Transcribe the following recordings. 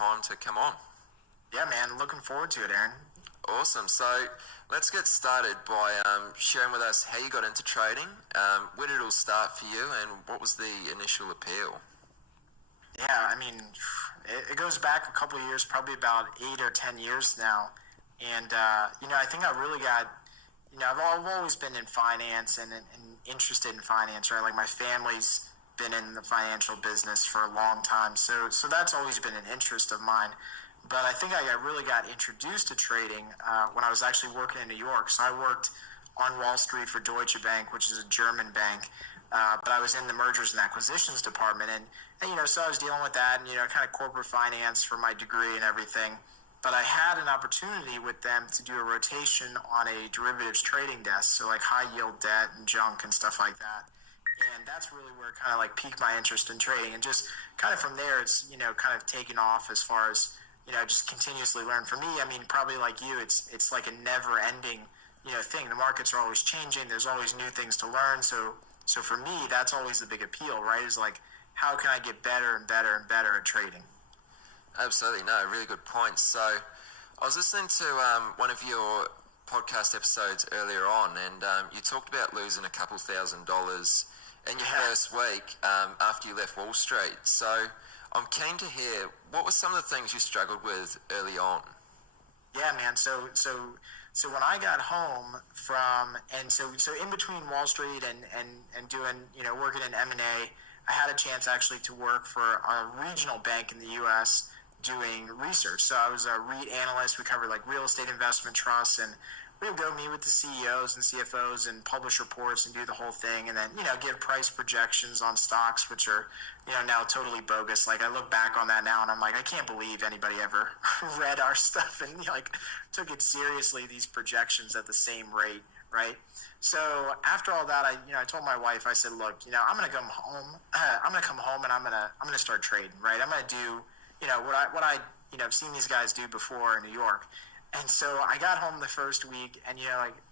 time to come on. Yeah, man, looking forward to it, Aaron. Awesome. So let's get started by sharing with us how you got into trading. Where did it all start for you, and what was the initial appeal? Yeah, I mean, it goes back a couple of years, probably about 8 or 10 years now. And, I think I really got, I've always been in finance and interested in finance, right? Like my family's been in the financial business for a long time. So that's always been an interest of mine. But I think I really got introduced to trading when I was actually working in New York. So I worked on Wall Street for Deutsche Bank, which is a German bank. But I was in the mergers and acquisitions department. And so I was dealing with that and, kind of corporate finance for my degree and everything. But I had an opportunity with them to do a rotation on a derivatives trading desk. So like high yield debt and junk and stuff like that. And that's really where it kind of like piqued my interest in trading. And just kind of from there, it's, kind of taken off as far as, just continuously learn. For me, I mean, probably like you, it's like a never ending, thing. The markets are always changing. There's always new things to learn. So for me, that's always the big appeal, right? Is like, how can I get better and better and better at trading? Absolutely. No, really good points. So I was listening to one of your podcast episodes earlier on, and you talked about losing a couple $1,000s in your first week after you left Wall Street. So I'm keen to hear, what were some of the things you struggled with early on? Yeah, man. So when I got home from, and so in between Wall Street and doing, working in M&A, I had a chance actually to work for a regional bank in the U.S. doing research. So I was a REIT analyst. We covered like real estate investment trusts, and we would go meet with the CEOs and CFOs and publish reports and do the whole thing, and then, give price projections on stocks, which are, now totally bogus. Like, I look back on that now and I'm like, I can't believe anybody ever read our stuff and, took it seriously, these projections at the same rate, right? So after all that, I told my wife, I said, look, I'm going to come home. I'm going to come home and I'm going to start trading, right? I'm going to do, what I have seen these guys do before in New York. And so I got home the first week and,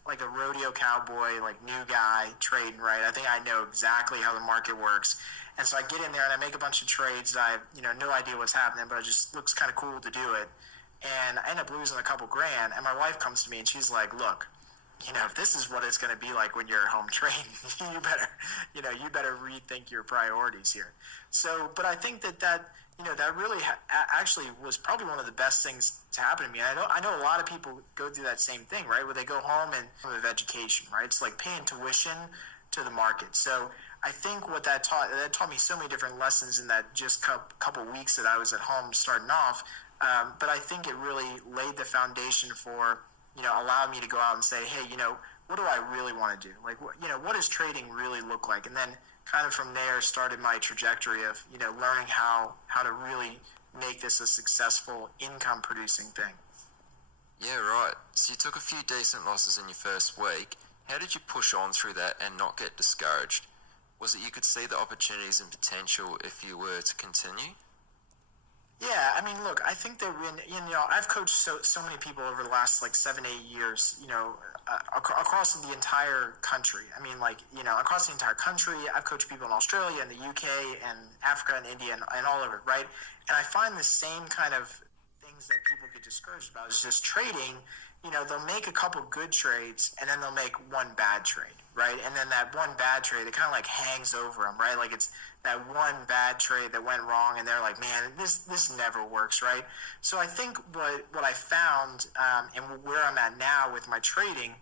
like a rodeo cowboy, like new guy trading, right? I think I know exactly how the market works. And so I get in there and I make a bunch of trades that I have, no idea what's happening, but it just looks kind of cool to do it. And I end up losing a couple grand. And my wife comes to me and she's like, look, if this is what it's going to be like when you're at home trading, you better rethink your priorities here. So, but I think that really actually was probably one of the best things to happen to me. And I know a lot of people go through that same thing, right? Where they go home and of education, right? It's like paying tuition to the market. So I think what that taught me so many different lessons in that just couple weeks that I was at home starting off. But I think it really laid the foundation for, allowed me to go out and say, hey, what do I really want to do? Like, what does trading really look like? And then kind of from there started my trajectory of, learning how to really make this a successful income producing thing. Yeah, right. So you took a few decent losses in your first week. How did you push on through that and not get discouraged? Was it you could see the opportunities and potential if you were to continue? Yeah, I mean, look, I think that when, I've coached so many people over the last like 7-8 years, across the entire country. I mean, like, across the entire country, I've coached people in Australia and the UK and Africa and India and all over, right? And I find the same kind of things that people get discouraged about is just trading. They'll make a couple good trades and then they'll make one bad trade, right? And then that one bad trade, it kind of like hangs over them, right? Like it's that one bad trade that went wrong and they're like, man, this never works, right? So I think what I found and where I'm at now with my trading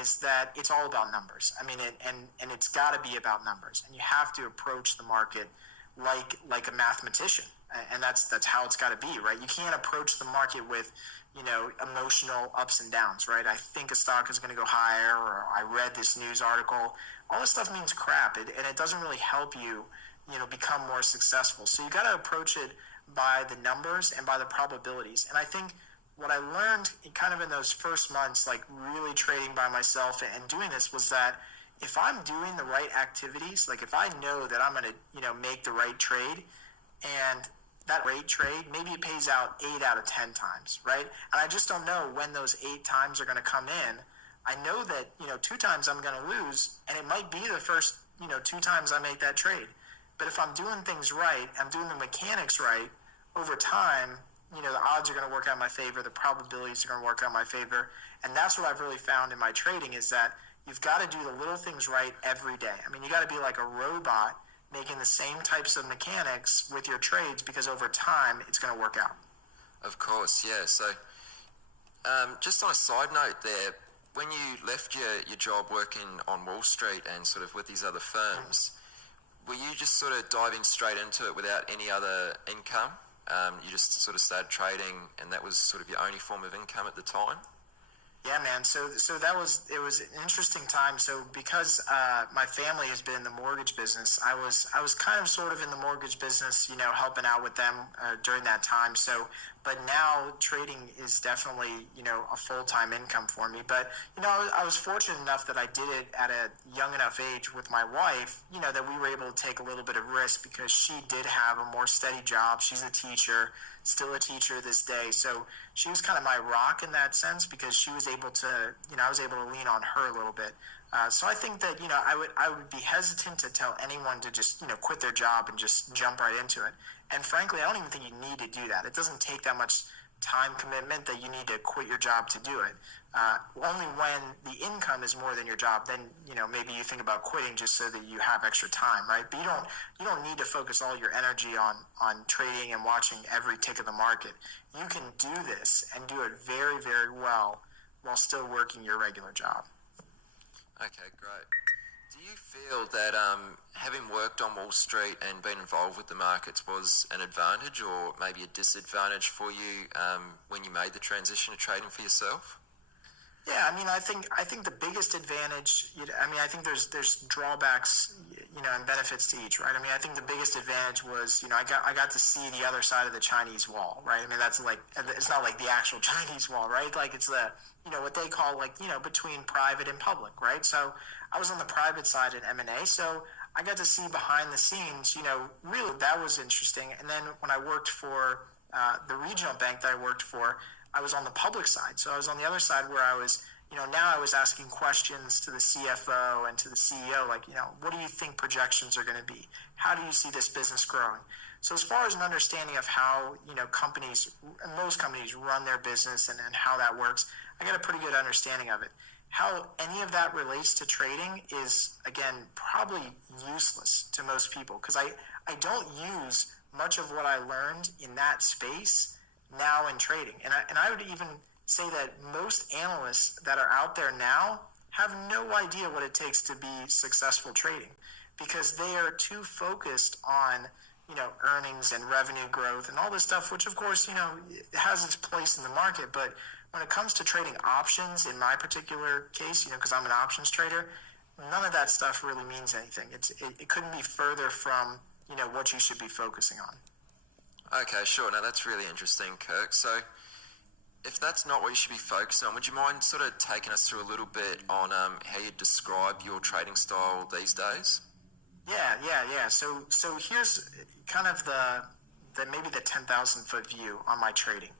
is that it's all about numbers. I mean, and it's got to be about numbers, and you have to approach the market like a mathematician, and that's how it's got to be, right? You can't approach the market with emotional ups and downs, right? I think a stock is going to go higher, or I read this news article. All this stuff means crap, and it doesn't really help you, become more successful. So you got to approach it by the numbers and by the probabilities. And I think what I learned kind of in those first months, like really trading by myself and doing this, was that if I'm doing the right activities, like if I know that I'm going to, make the right trade, and that rate trade, maybe it pays out 8 out of 10 times, right? And I just don't know when those 8 times are going to come in. I know that, 2 times I'm going to lose, and it might be the first, 2 times I make that trade. But if I'm doing things right, I'm doing the mechanics right, over time, the odds are going to work out in my favor. The probabilities are going to work out in my favor. And that's what I've really found in my trading is that you've got to do the little things right every day. I mean, you got to be like a robot making the same types of mechanics with your trades because over time it's going to work out. Of course, yeah. So just on a side note there, when you left your job working on Wall Street and sort of with these other firms, were you just sort of diving straight into it without any other income? You just sort of started trading and that was sort of your only form of income at the time? Yeah, man. So it was an interesting time. So because my family has been in the mortgage business, I was kind of sort of in the mortgage business, helping out with them during that time. So, but now trading is definitely, a full-time income for me. But, I was fortunate enough that I did it at a young enough age with my wife, that we were able to take a little bit of risk because she did have a more steady job. She's a teacher, still a teacher this day. So she was kind of my rock in that sense because she was able to, I was able to lean on her a little bit. So I think that, I would be hesitant to tell anyone to just, quit their job and just jump right into it. And frankly, I don't even think you need to do that. It doesn't take that much time commitment that you need to quit your job to do it. Only when the income is more than your job, then, maybe you think about quitting just so that you have extra time, right? But you don't need to focus all your energy on trading and watching every tick of the market. You can do this and do it very, very well while still working your regular job. Okay, great. Do you feel that having worked on Wall Street and been involved with the markets was an advantage or maybe a disadvantage for you when you made the transition to trading for yourself? Yeah, I think the biggest advantage, I think there's drawbacks, and benefits to each, right? I think the biggest advantage was, I got to see the other side of the Chinese wall, right? That's like, it's not like the actual Chinese wall, right? Like it's the, what they call between private and public, right? So I was on the private side at M&A, so I got to see behind the scenes, really that was interesting. And then when I worked for the regional bank that I worked for, I was on the public side. So I was on the other side where I was, now I was asking questions to the CFO and to the CEO, what do you think projections are going to be? How do you see this business growing? So as far as an understanding of how, most companies run their business and how that works, I got a pretty good understanding of it. How any of that relates to trading is, again, probably useless to most people because I don't use much of what I learned in that space now in trading. And I would even say that most analysts that are out there now have no idea what it takes to be successful trading because they are too focused on, earnings and revenue growth and all this stuff, which of course, it has its place in the market. But when it comes to trading options, in my particular case, because I'm an options trader, none of that stuff really means anything. It couldn't be further from, what you should be focusing on. Okay, sure. Now that's really interesting, Kirk. So if that's not what you should be focusing on, would you mind sort of taking us through a little bit on how you describe your trading style these days? Yeah. So here's kind of maybe the 10,000 foot view on my trading.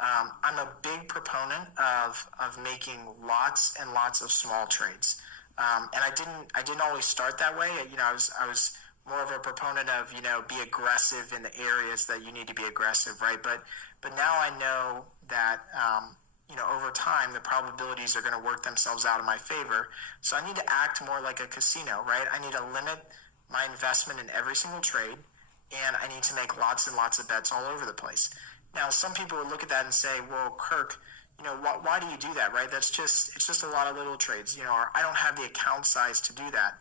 I'm a big proponent of making lots and lots of small trades, and I didn't always start that way. I was more of a proponent of be aggressive in the areas that you need to be aggressive, right? But now I know that over time the probabilities are going to work themselves out in my favor. So I need to act more like a casino, right? I need to limit my investment in every single trade, and I need to make lots and lots of bets all over the place. Now, some people would look at that and say, well, Kirk, why do you do that, right? It's just a lot of little trades, or I don't have the account size to do that.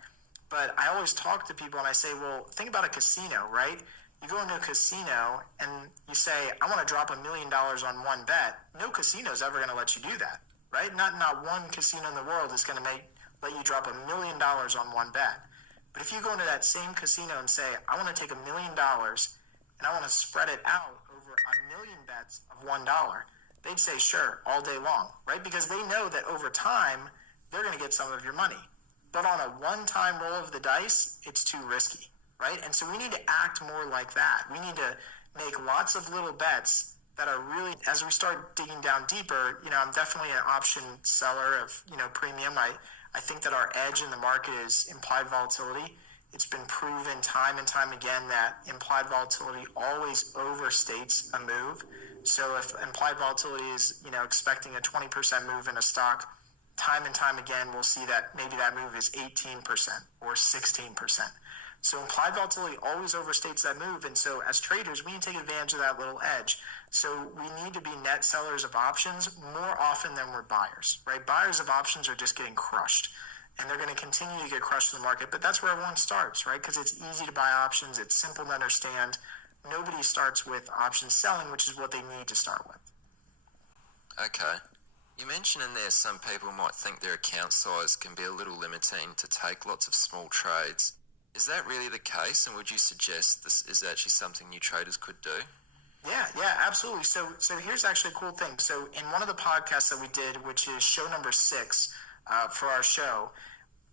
But I always talk to people and I say, well, think about a casino, right? You go into a casino and you say, I want to drop $1 million on one bet. No casino is ever going to let you do that, right? Not one casino in the world is going to let you drop $1 million on one bet. But if you go into that same casino and say, I want to take $1 million and I want to spread it out over 1,000,000 bets of $1, they'd say, sure, all day long, right? Because they know that over time, they're going to get some of your money. But on a one-time roll of the dice, it's too risky, right? And so we need to act more like that. We need to make lots of little bets that are really, as we start digging down deeper, I'm definitely an option seller of, premium. I think that our edge in the market is implied volatility. It's been proven time and time again that implied volatility always overstates a move. So if implied volatility is, expecting a 20% move in a stock, time and time again, we'll see that maybe that move is 18% or 16%. So implied volatility always overstates that move. And so as traders, we need to take advantage of that little edge. So we need to be net sellers of options more often than we're buyers, right? Buyers of options are just getting crushed, and they're going to continue to get crushed in the market. But that's where everyone starts, right? Because it's easy to buy options. It's simple to understand. Nobody starts with option selling, which is what they need to start with. Okay. You mentioned in there some people might think their account size can be a little limiting to take lots of small trades. Is that really the case, and would you suggest this is actually something new traders could do? Yeah, absolutely. So here's actually a cool thing. So in one of the podcasts that we did, which is show number 6 for our show,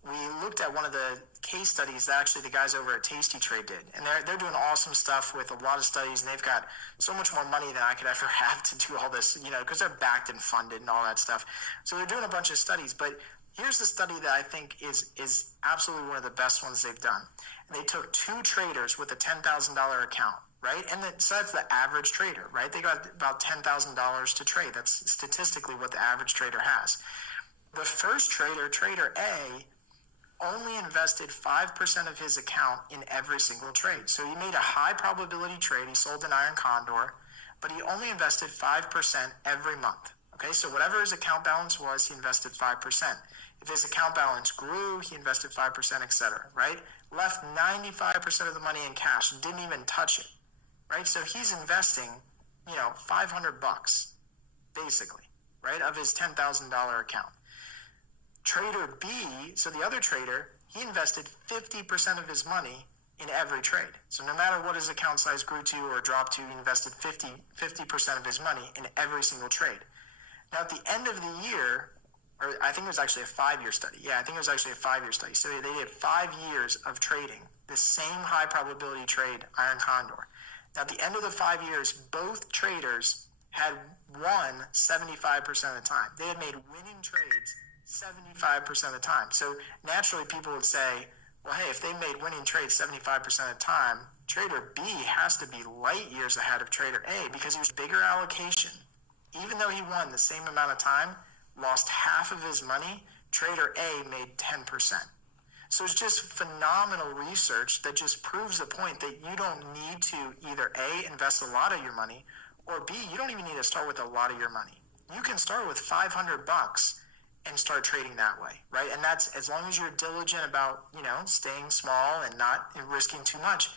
we looked at one of the case studies that actually the guys over at Tasty Trade did. And they're doing awesome stuff with a lot of studies, and they've got so much more money than I could ever have to do all this, because they're backed and funded and all that stuff. So they're doing a bunch of studies. But here's the study that I think is absolutely one of the best ones they've done. And they took 2 traders with a $10,000 account, right? And so that's the average trader, right? They got about $10,000 to trade. That's statistically what the average trader has. The first trader, Trader A, only invested 5% of his account in every single trade. So he made a high probability trade. He sold an iron condor, but he only invested 5% every month. Okay, so whatever his account balance was, he invested 5%. If his account balance grew, he invested 5%, etc., right? Left 95% of the money in cash and didn't even touch it, right? So he's investing, $500, basically, right, of his $10,000 account. Trader B, so the other trader, he invested 50% of his money in every trade. So no matter what his account size grew to or dropped to, he invested 50% of his money in every single trade. Now, at the end of the year, or I think it was actually a 5-year study. Yeah, I think it was actually a 5-year study. So they did 5 years of trading the same high probability trade, iron condor. Now, at the end of the 5 years, both traders had won 75% of the time. They had made winning trades 75% of the time. So naturally, people would say, well, hey, if they made winning trades 75% of the time, Trader B has to be light years ahead of Trader A because he was bigger allocation. Even though he won the same amount of time, lost half of his money, Trader A made 10%. So it's just phenomenal research that just proves the point that you don't need to either A, invest a lot of your money, or B, you don't even need to start with a lot of your money. You can start with $500 and start trading that way, right? And that's as long as you're diligent about, staying small and not risking too much,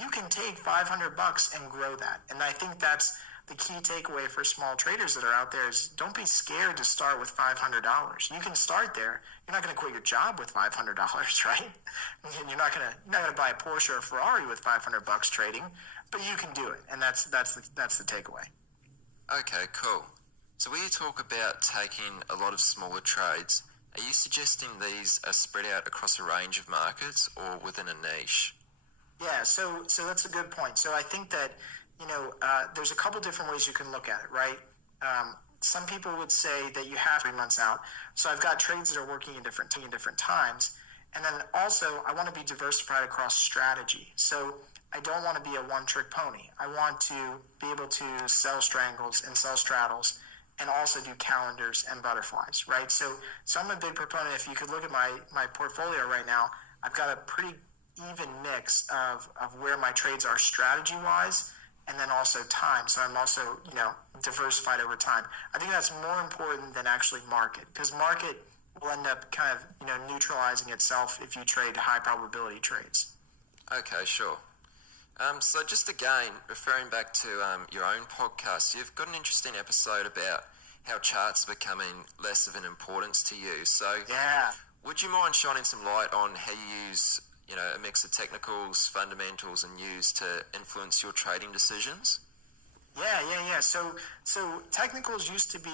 you can take $500 and grow that. And I think that's the key takeaway for small traders that are out there is don't be scared to start with $500. You can start there. You're not going to quit your job with $500, right? And you're not going to buy a Porsche or a Ferrari with $500 trading, but you can do it. And that's the takeaway. Okay, cool. So when you talk about taking a lot of smaller trades, are you suggesting these are spread out across a range of markets or within a niche? Yeah, so that's a good point. So I think that, there's a couple different ways you can look at it, right? Some people would say that you have 3 months out. So I've got trades that are working in different times. And then also I want to be diversified across strategy. So I don't want to be a one-trick pony. I want to be able to sell strangles and sell straddles and also do calendars and butterflies, right? So I'm a big proponent. If you could look at my portfolio right now, I've got a pretty even mix of where my trades are strategy-wise and then also time. So I'm also, diversified over time. I think that's more important than actually market, because market will end up kind of, neutralizing itself if you trade high probability trades. Okay, sure. So just again, referring back to your own podcast, you've got an interesting episode about how charts are becoming less of an importance to you. So yeah, would you mind shining some light on how you use, a mix of technicals, fundamentals, and news to influence your trading decisions? Yeah. So technicals used to be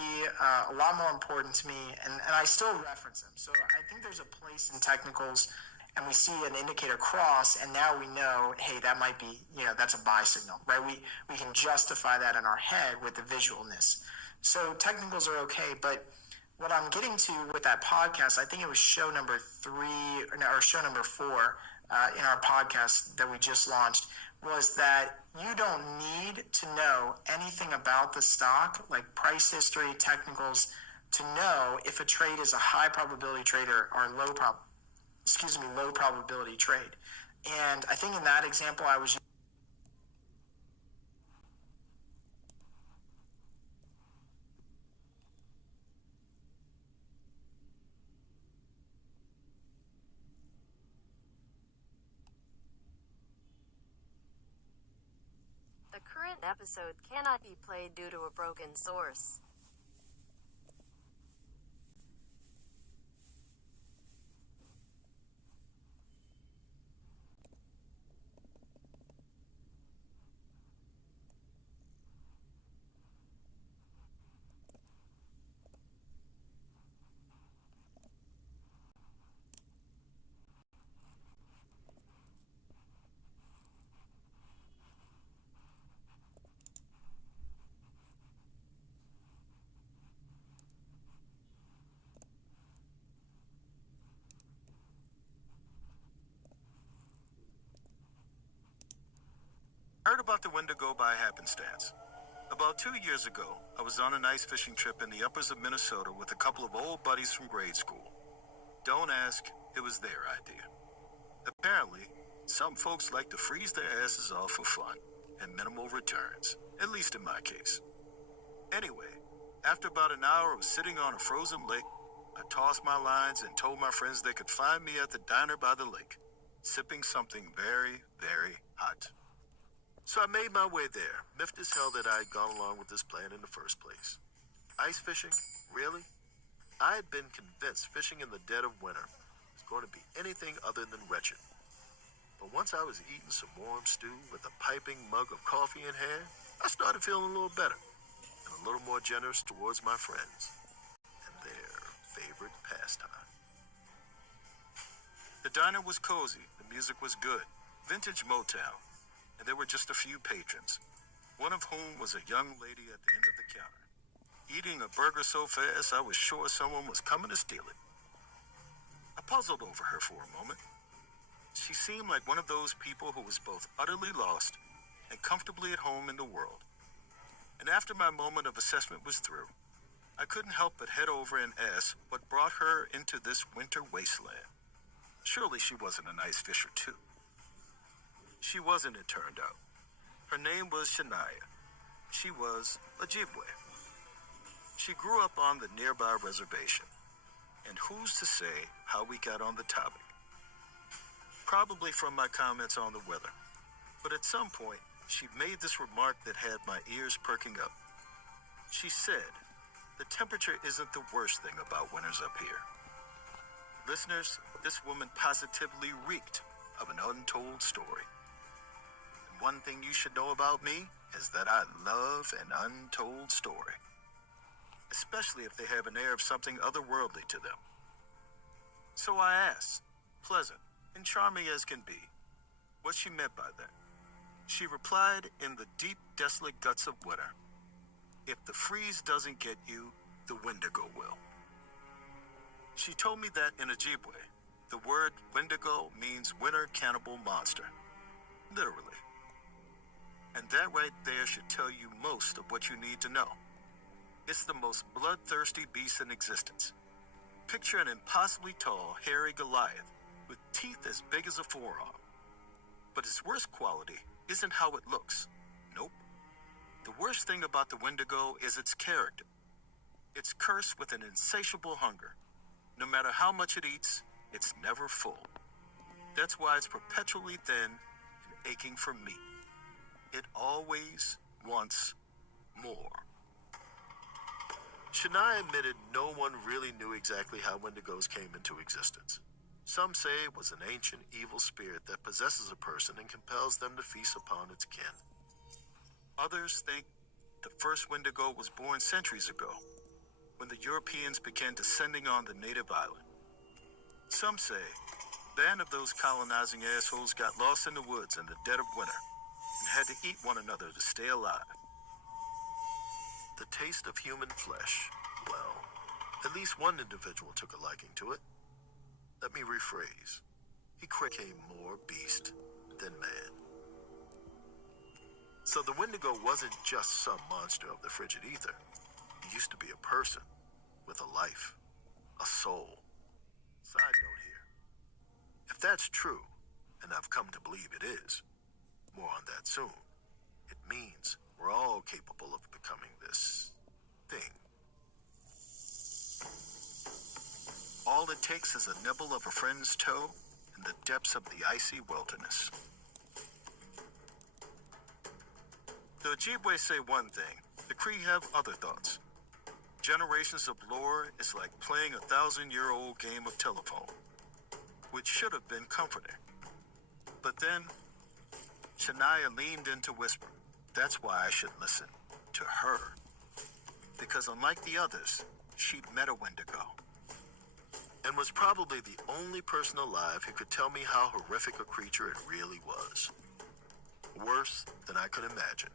a lot more important to me, and I still reference them. So I think there's a place in technicals, and we see an indicator cross, and now we know, hey, that might be, that's a buy signal, right? We can justify that in our head with the visualness. So technicals are okay, but what I'm getting to with that podcast, I think it was show number 4 in our podcast that we just launched. was that you don't need to know anything about the stock, like price history, technicals, to know if a trade is a high probability trade or low probability trade. And I think in that example, I was The current episode cannot be played due to a broken source. Heard about the Wendigo by happenstance. About 2 years ago, I was on an ice fishing trip in the uppers of Minnesota with a couple of old buddies from grade school. Don't ask, it was their idea. Apparently, some folks like to freeze their asses off for fun and minimal returns, at least in my case. Anyway, after about an hour of sitting on a frozen lake, I tossed my lines and told my friends they could find me at the diner by the lake, sipping something very, very hot. So I made my way there, miffed as hell that I had gone along with this plan in the first place. Ice fishing? Really? I had been convinced fishing in the dead of winter was going to be anything other than wretched. But once I was eating some warm stew with a piping mug of coffee in hand, I started feeling a little better and a little more generous towards my friends and their favorite pastime. The diner was cozy, the music was good, vintage Motown, and there were just a few patrons, one of whom was a young lady at the end of the counter, eating a burger so fast I was sure someone was coming to steal it. I puzzled over her for a moment. She seemed like one of those people who was both utterly lost and comfortably at home in the world. And after my moment of assessment was through, I couldn't help but head over and ask what brought her into this winter wasteland. Surely she wasn't an ice fisher too. She wasn't, it turned out. Her name was Shania. She was Ojibwe. She grew up on the nearby reservation. And who's to say how we got on the topic? Probably from my comments on the weather. But at some point, she made this remark that had my ears perking up. She said, "The temperature isn't the worst thing about winters up here." Listeners, this woman positively reeked of an untold story. And one thing you should know about me is that I love an untold story, especially if they have an air of something otherworldly to them. So I asked, pleasant and charming as can be, what she meant by that. She replied in the deep, desolate guts of winter, "If the freeze doesn't get you, the Wendigo will." She told me that in Ojibwe, the word Wendigo means winter cannibal monster, literally. And that right there should tell you most of what you need to know. It's the most bloodthirsty beast in existence. Picture an impossibly tall, hairy Goliath with teeth as big as a forearm. But its worst quality isn't how it looks. Nope. The worst thing about the Wendigo is its character. It's cursed with an insatiable hunger. No matter how much it eats, it's never full. That's why it's perpetually thin and aching for meat. It always wants more. Shania admitted no one really knew exactly how Wendigos came into existence. Some say it was an ancient evil spirit that possesses a person and compels them to feast upon its kin. Others think the first Wendigo was born centuries ago, when the Europeans began descending on the native island. Some say a band of those colonizing assholes got lost in the woods in the dead of winter and had to eat one another to stay alive. The taste of human flesh, well, at least one individual took a liking to it. Let me rephrase. He became more beast than man. So the Wendigo wasn't just some monster of the frigid ether. He used to be a person with a life, a soul. Side note here. If that's true, and I've come to believe it is, more on that soon, it means we're all capable of becoming this thing. All it takes is a nibble of a friend's toe in the depths of the icy wilderness. The Ojibwe say one thing, the Cree have other thoughts. Generations of lore is like playing a 1,000-year-old game of telephone, which should have been comforting. But then, Shania leaned in to whisper, that's why I should listen to her. Because unlike the others, she'd met a Wendigo. And was probably the only person alive who could tell me how horrific a creature it really was. Worse than I could imagine.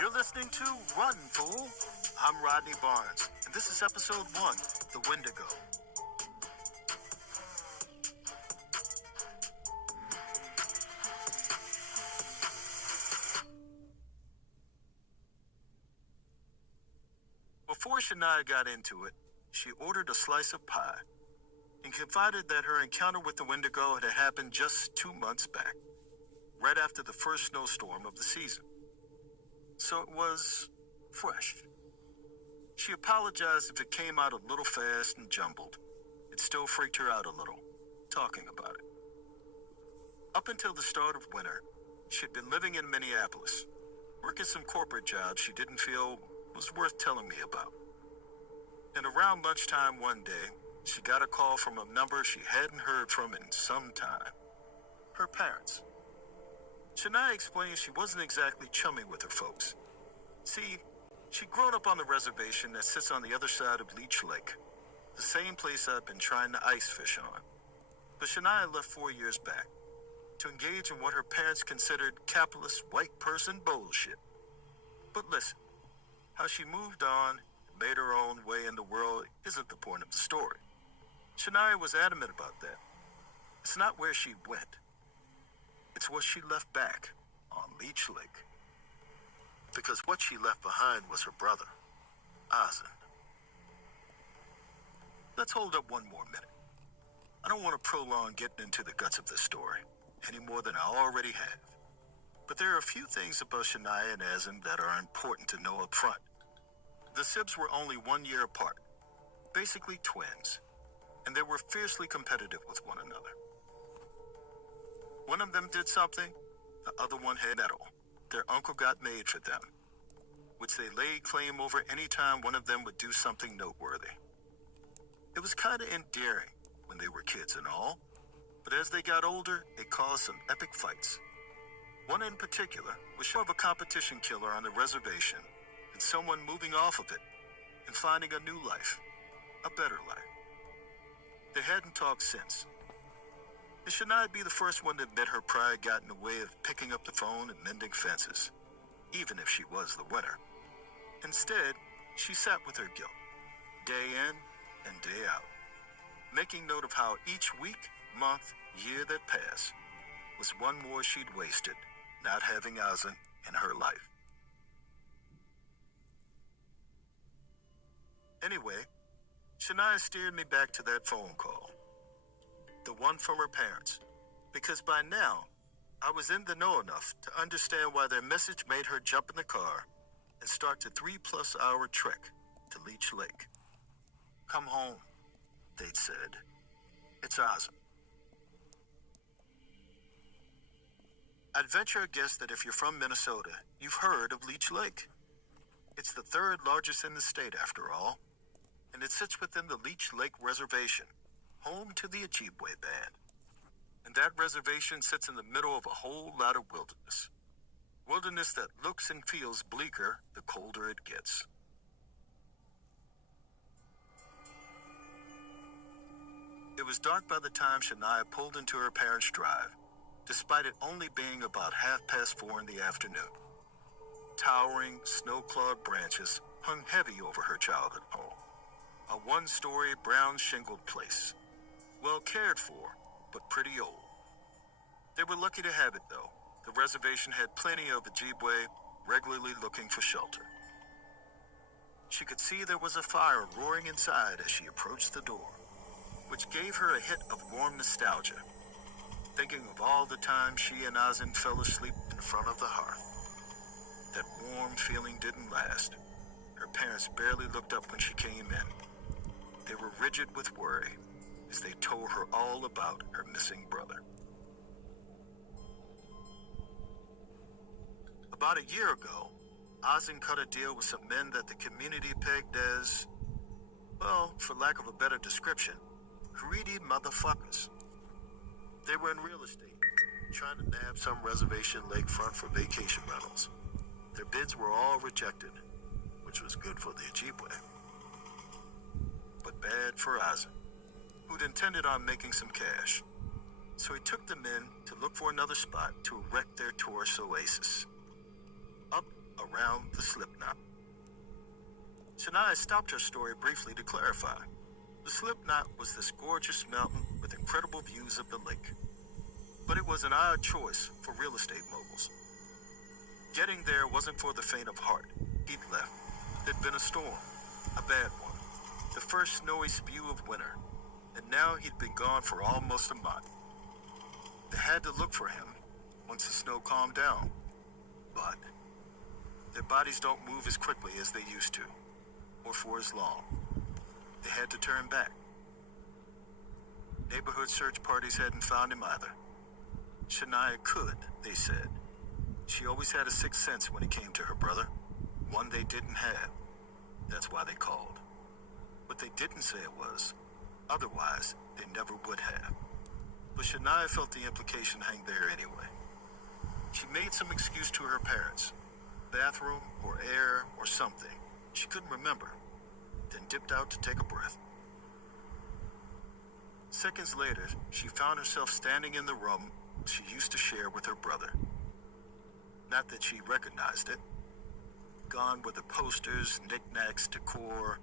You're listening to Run, Fool. I'm Rodney Barnes, and this is episode 1, The Wendigo. Before Shania got into it, she ordered a slice of pie and confided that her encounter with the Wendigo had happened just 2 months back, right after the first snowstorm of the season. So it was fresh. She apologized if it came out a little fast and jumbled. It still freaked her out a little, talking about it. Up until the start of winter, she'd been living in Minneapolis, working some corporate jobs she didn't feel was worth telling me about. And around lunchtime one day, she got a call from a number she hadn't heard from in some time. Her parents. Shania explained she wasn't exactly chummy with her folks. See, she'd grown up on the reservation that sits on the other side of Leech Lake, the same place I'd been trying to ice fish on. But Shania left 4 years back to engage in what her parents considered capitalist white person bullshit. But listen, how she moved on and made her own way in the world isn't the point of the story. Shania was adamant about that. It's not where she went. It's what she left back on Leech Lake. Because what she left behind was her brother, Ozin. Let's hold up one more minute. I don't want to prolong getting into the guts of this story, any more than I already have. But there are a few things about Shania and Ozin that are important to know up front. The Sibs were only 1 year apart, basically twins, and they were fiercely competitive with one another. One of them did something, the other one had metal. Their uncle got made for them, which they laid claim over any time one of them would do something noteworthy. It was kind of endearing when they were kids and all, but as they got older, it caused some epic fights. One in particular was more of a competition killer on the reservation than someone moving off of it and finding a new life, a better life. They hadn't talked since. And Shania be the first one to admit her pride got in the way of picking up the phone and mending fences, even if she was the winner. Instead, she sat with her guilt, day in and day out, making note of how each week, month, year that passed was one more she'd wasted not having Ozin in her life. Anyway, Shania steered me back to that phone call. The one from her parents, because by now, I was in the know enough to understand why their message made her jump in the car and start the 3+ hour trek to Leech Lake. Come home, they'd said. It's awesome. I'd venture a guess that if you're from Minnesota, you've heard of Leech Lake. It's the 3rd largest in the state, after all, and it sits within the Leech Lake Reservation, home to the Ojibwe Band. And that reservation sits in the middle of a whole lot of wilderness. Wilderness that looks and feels bleaker the colder it gets. It was dark by the time Shania pulled into her parents' drive, despite it only being about 4:30 in the afternoon. Towering, snow-clawed branches hung heavy over her childhood home, a one-story brown shingled place. Well cared for, but pretty old. They were lucky to have it, though. The reservation had plenty of Ojibwe regularly looking for shelter. She could see there was a fire roaring inside as she approached the door, which gave her a hit of warm nostalgia, thinking of all the times she and Ozin fell asleep in front of the hearth. That warm feeling didn't last. Her parents barely looked up when she came in. They were rigid with worry as they told her all about her missing brother. About a year ago, Ozin cut a deal with some men that the community pegged as, well, for lack of a better description, greedy motherfuckers. They were in real estate, trying to nab some reservation lakefront for vacation rentals. Their bids were all rejected, which was good for the Ojibwe, but bad for Ozin, who'd intended on making some cash. So he took them in to look for another spot to erect their tourist oasis, up around the Slipknot. Shania stopped her story briefly to clarify. The Slipknot was this gorgeous mountain with incredible views of the lake. But it was an odd choice for real estate moguls. Getting there wasn't for the faint of heart. He'd left. There'd been a storm, a bad one, the first snowy spew of winter, and now he'd been gone for almost a month. They had to look for him once the snow calmed down, but their bodies don't move as quickly as they used to, or for as long. They had to turn back. Neighborhood search parties hadn't found him either. Shania could, they said. She always had a sixth sense when it came to her brother, one they didn't have. That's why they called. What they didn't say it was, otherwise they never would have. But Shania felt the implication hang there anyway. She made some excuse to her parents, bathroom or air or something. She couldn't remember, then dipped out to take a breath. Seconds later, she found herself standing in the room she used to share with her brother. Not that she recognized it. Gone were the posters, knickknacks, decor.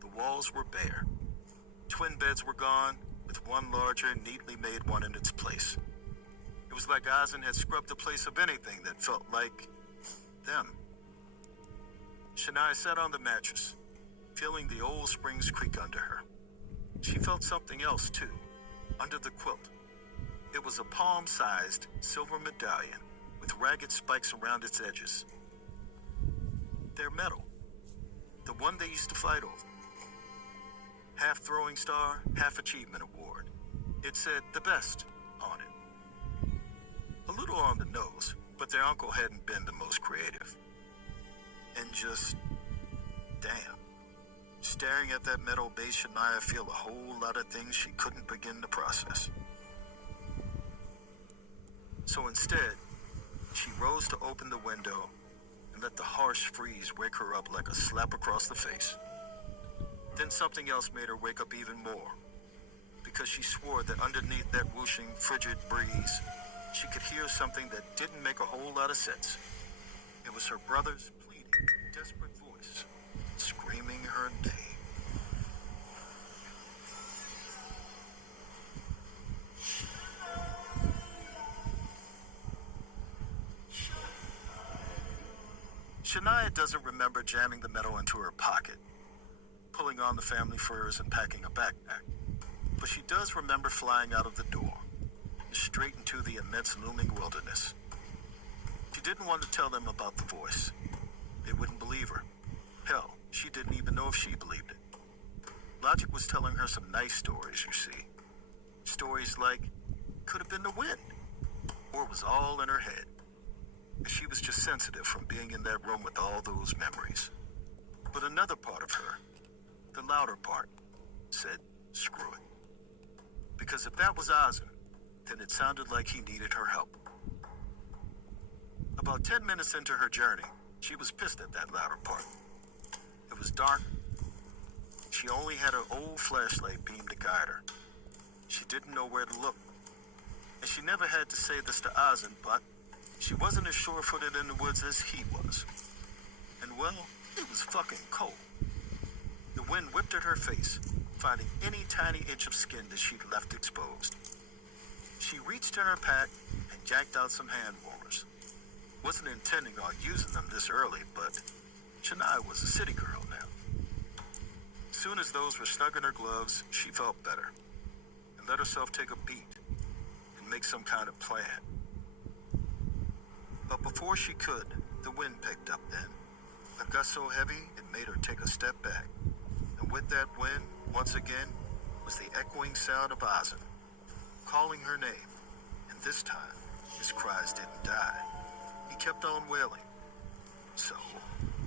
The walls were bare. Twin beds were gone, with one larger, neatly made one in its place. It was like Ozin had scrubbed the place of anything that felt like them. Shania sat on the mattress, feeling the old springs creak under her. She felt something else, too, under the quilt. It was a palm-sized silver medallion with ragged spikes around its edges. Their medal, the one they used to fight over. Half throwing star, half achievement award. It said the best on it. A little on the nose, but their uncle hadn't been the most creative. And just, damn. Staring at that medal made Shania feel a whole lot of things she couldn't begin to process. So instead, she rose to open the window and let the harsh freeze wake her up like a slap across the face. Then something else made her wake up even more, because she swore that underneath that whooshing, frigid breeze, she could hear something that didn't make a whole lot of sense. It was her brother's pleading, desperate voice, screaming her name. Shania doesn't remember jamming the medal into her pocket, pulling on the family furs and packing a backpack. But she does remember flying out of the door, straight into the immense looming wilderness. She didn't want to tell them about the voice. They wouldn't believe her. Hell, she didn't even know if she believed it. Logic was telling her some nice stories, you see. Stories like, could have been the wind, or it was all in her head. And she was just sensitive from being in that room with all those memories. But another part of her, the louder part, said, screw it. Because if that was Ozin, then it sounded like he needed her help. About 10 minutes into her journey, she was pissed at that louder part. It was dark. She only had an old flashlight beam to guide her. She didn't know where to look. And she never had to say this to Ozin, but she wasn't as sure-footed in the woods as he was. And well, it was fucking cold. The wind whipped at her face, finding any tiny inch of skin that she'd left exposed. She reached in her pack and yanked out some hand warmers. Wasn't intending on using them this early, but Shania was a city girl now. Soon as those were snug in her gloves, she felt better and let herself take a beat and make some kind of plan. But before she could, the wind picked up then. A gust so heavy it made her take a step back. And with that wind, once again, was the echoing sound of Ozin, calling her name. And this time, his cries didn't die. He kept on wailing. So,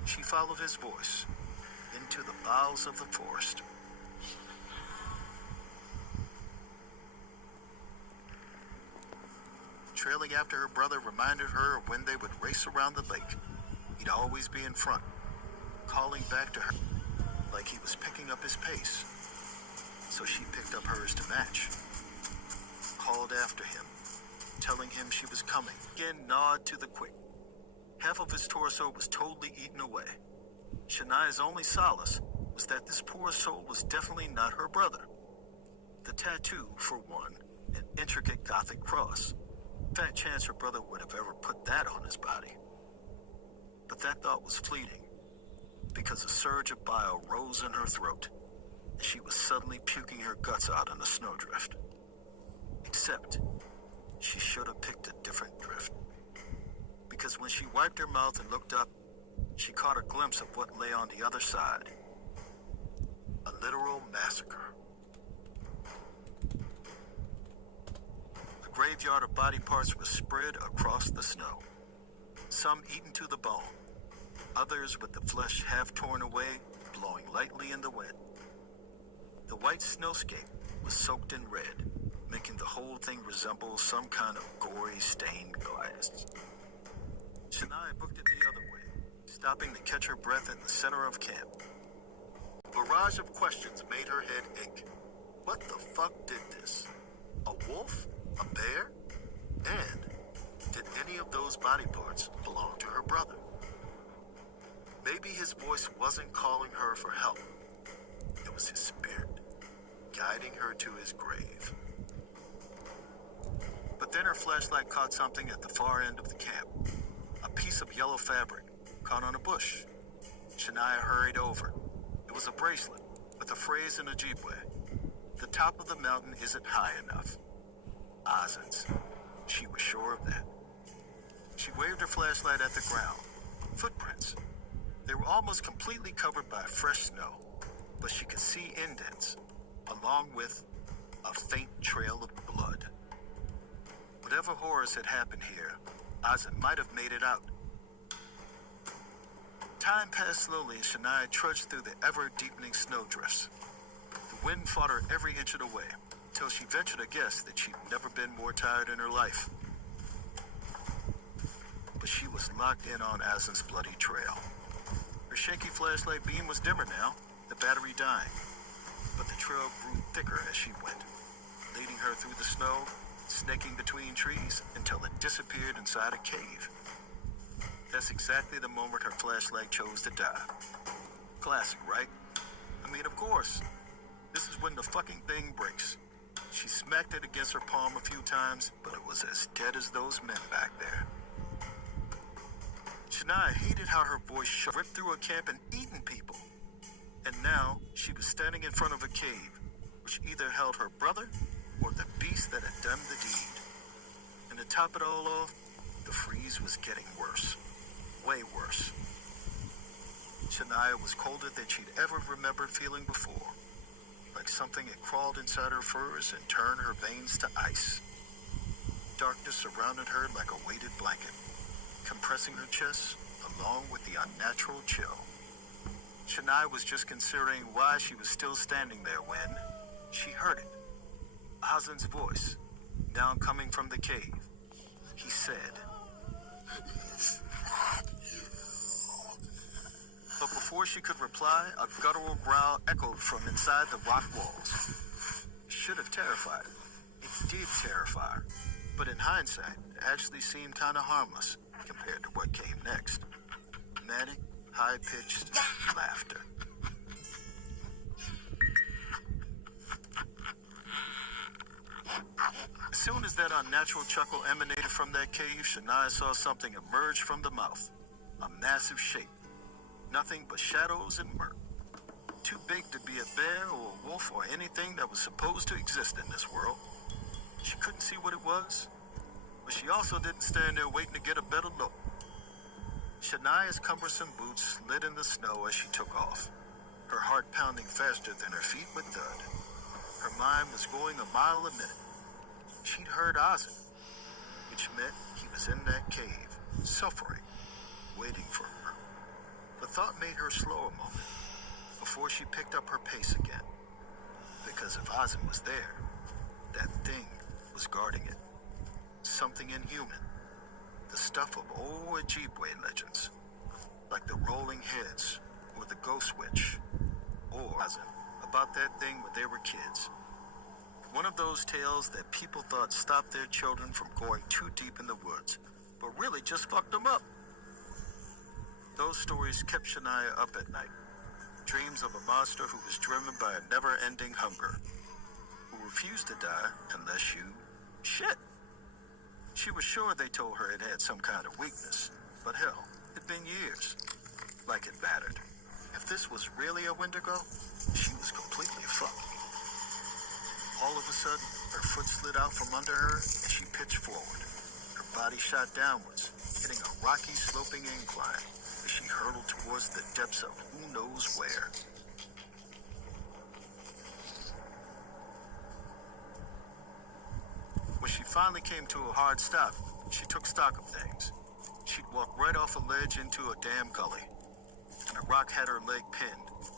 she followed his voice into the bowels of the forest. Trailing after her brother reminded her of when they would race around the lake. He'd always be in front, calling back to her like he was picking up his pace. So she picked up hers to match. Called after him, telling him she was coming. Again, gnawed to the quick. Half of his torso was totally eaten away. Shania's only solace was that this poor soul was definitely not her brother. The tattoo, for one, an intricate Gothic cross. Fat chance her brother would have ever put that on his body. But that thought was fleeting, because a surge of bile rose in her throat, and she was suddenly puking her guts out in a snowdrift. Except, she should have picked a different drift. Because when she wiped her mouth and looked up, she caught a glimpse of what lay on the other side. A literal massacre. A graveyard of body parts was spread across the snow. Some eaten to the bone, others with the flesh half torn away, blowing lightly in the wind. The white snowscape was soaked in red, making the whole thing resemble some kind of gory stained glass. Shania booked it the other way, stopping to catch her breath in the center of camp. A barrage of questions made her head ache. What the fuck did this? A wolf? A bear? And did any of those body parts belong to her brother? Maybe his voice wasn't calling her for help. It was his spirit, guiding her to his grave. But then her flashlight caught something at the far end of the camp. A piece of yellow fabric caught on a bush. Shania hurried over. It was a bracelet with a phrase in Ojibwe. The top of the mountain isn't high enough. Ozin's. She was sure of that. She waved her flashlight at the ground. Footprints. They were almost completely covered by fresh snow, but she could see indents, along with a faint trail of blood. Whatever horrors had happened here, Ozin might have made it out. Time passed slowly as Shania trudged through the ever-deepening snowdrifts. The wind fought her every inch of the way, till she ventured to guess that she'd never been more tired in her life. But she was locked in on Ozin's bloody trail. Her shaky flashlight beam was dimmer now, the battery dying. But the trail grew thicker as she went, leading her through the snow, snaking between trees until it disappeared inside a cave. That's exactly the moment her flashlight chose to die. Classic, right? I mean, of course. This is when the fucking thing breaks. She smacked it against her palm a few times, but it was as dead as those men back there. Shania hated how her voice ripped through a camp and eaten people. And now she was standing in front of a cave, which either held her brother or the beast that had done the deed. And to top it all off, the freeze was getting worse. Way worse. Shania was colder than she'd ever remembered feeling before. Like something had crawled inside her furs and turned her veins to ice. Darkness surrounded her like a weighted blanket, compressing her chest along with the unnatural chill. Shania was just considering why she was still standing there when she heard it. Ozin's voice, now coming from the cave. He said, "Is that you?" But before she could reply, a guttural growl echoed from inside the rock walls. It should have terrified her. It did terrify her. But in hindsight, it actually seemed kind of harmless compared to what came next. Manic, high-pitched laughter. As soon as that unnatural chuckle emanated from that cave, Shania saw something emerge from the mouth. A massive shape. Nothing but shadows and murk. Too big to be a bear or a wolf or anything that was supposed to exist in this world. She couldn't see what it was, but she also didn't stand there waiting to get a better look. Shania's cumbersome boots slid in the snow as she took off, her heart pounding faster than her feet would thud. Her mind was going a mile a minute. She'd heard Ozzy, which meant he was in that cave, suffering, waiting for her. The thought made her slow a moment before she picked up her pace again. Because if Ozzy was there, that thing was guarding it. Something inhuman. The stuff of old Ojibwe legends, like the rolling heads or the ghost witch, or about that thing when they were kids. One of those tales that people thought stopped their children from going too deep in the woods, but really just fucked them up. Those stories kept Shania up at night. Dreams of a monster who was driven by a never-ending hunger, who refused to die unless you shit. She was sure they told her it had some kind of weakness, but hell, it'd been years. Like it mattered. If this was really a Wendigo, she was completely fucked. All of a sudden, her foot slid out from under her and she pitched forward. Her body shot downwards, hitting a rocky, sloping incline as she hurtled towards the depths of who knows where. When she finally came to a hard stop, she took stock of things. She'd walked right off a ledge into a damn gully, and a rock had her leg pinned.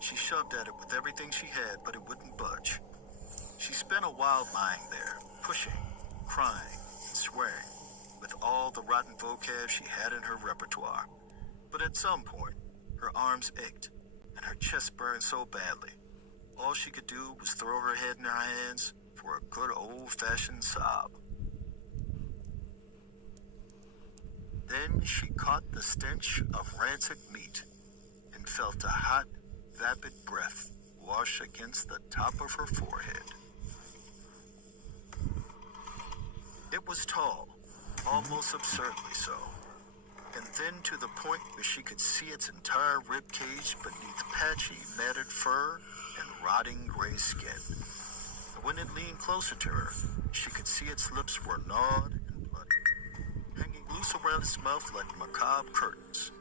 She shoved at it with everything she had, but it wouldn't budge. She spent a while lying there, pushing, crying, and swearing, with all the rotten vocab she had in her repertoire. But at some point, her arms ached, and her chest burned so badly, all she could do was throw her head in her hands for a good old-fashioned sob. Then she caught the stench of rancid meat and felt a hot, vapid breath wash against the top of her forehead. It was tall, almost absurdly so, and thin to the point where she could see its entire rib cage beneath patchy, matted fur and rotting gray skin. When it leaned closer to her, she could see its lips were gnawed and bloody, hanging loose around its mouth like macabre curtains.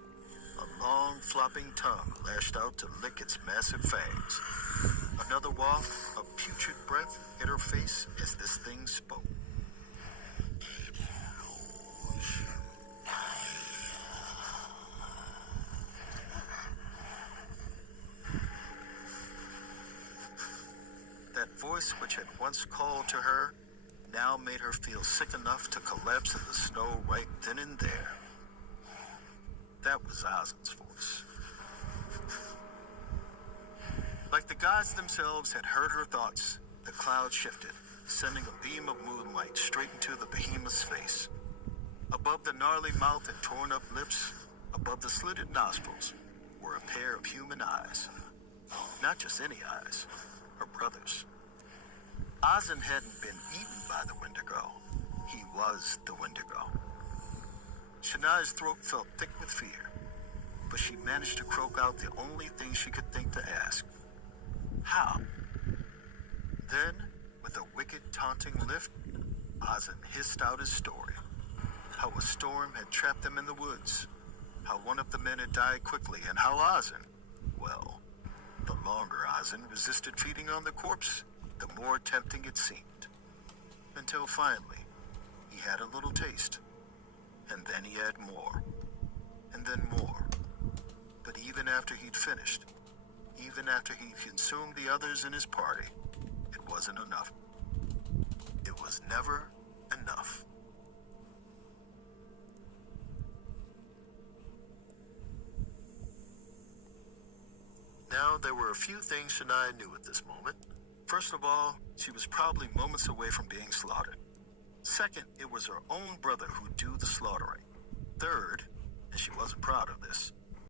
A long, flopping tongue lashed out to lick its massive fangs. Another waft of putrid breath hit her face as this thing spoke. That voice which had once called to her now made her feel sick enough to collapse in the snow right then and there. That was Ozen's voice. Like the gods themselves had heard her thoughts, the cloud shifted, sending a beam of moonlight straight into the behemoth's face. Above the gnarly mouth and torn up lips, above the slitted nostrils, were a pair of human eyes. Not just any eyes, her brother's. Ozen hadn't been eaten by the Wendigo. He was the Wendigo. Shania's throat felt thick with fear, but she managed to croak out the only thing she could think to ask. How? Then, with a wicked, taunting lift, Ozen hissed out his story. How a storm had trapped them in the woods. How one of the men had died quickly, and how Ozen, well, the longer Ozen resisted feeding on the corpse, the more tempting it seemed. Until finally, he had a little taste. And then he had more. And then more. But even after he'd finished, even after he consumed the others in his party, it wasn't enough. It was never enough. Now, there were a few things Shania knew at this moment. First of all, she was probably moments away from being slaughtered. Second, it was her own brother who'd do the slaughtering. Third, and she wasn't proud of this,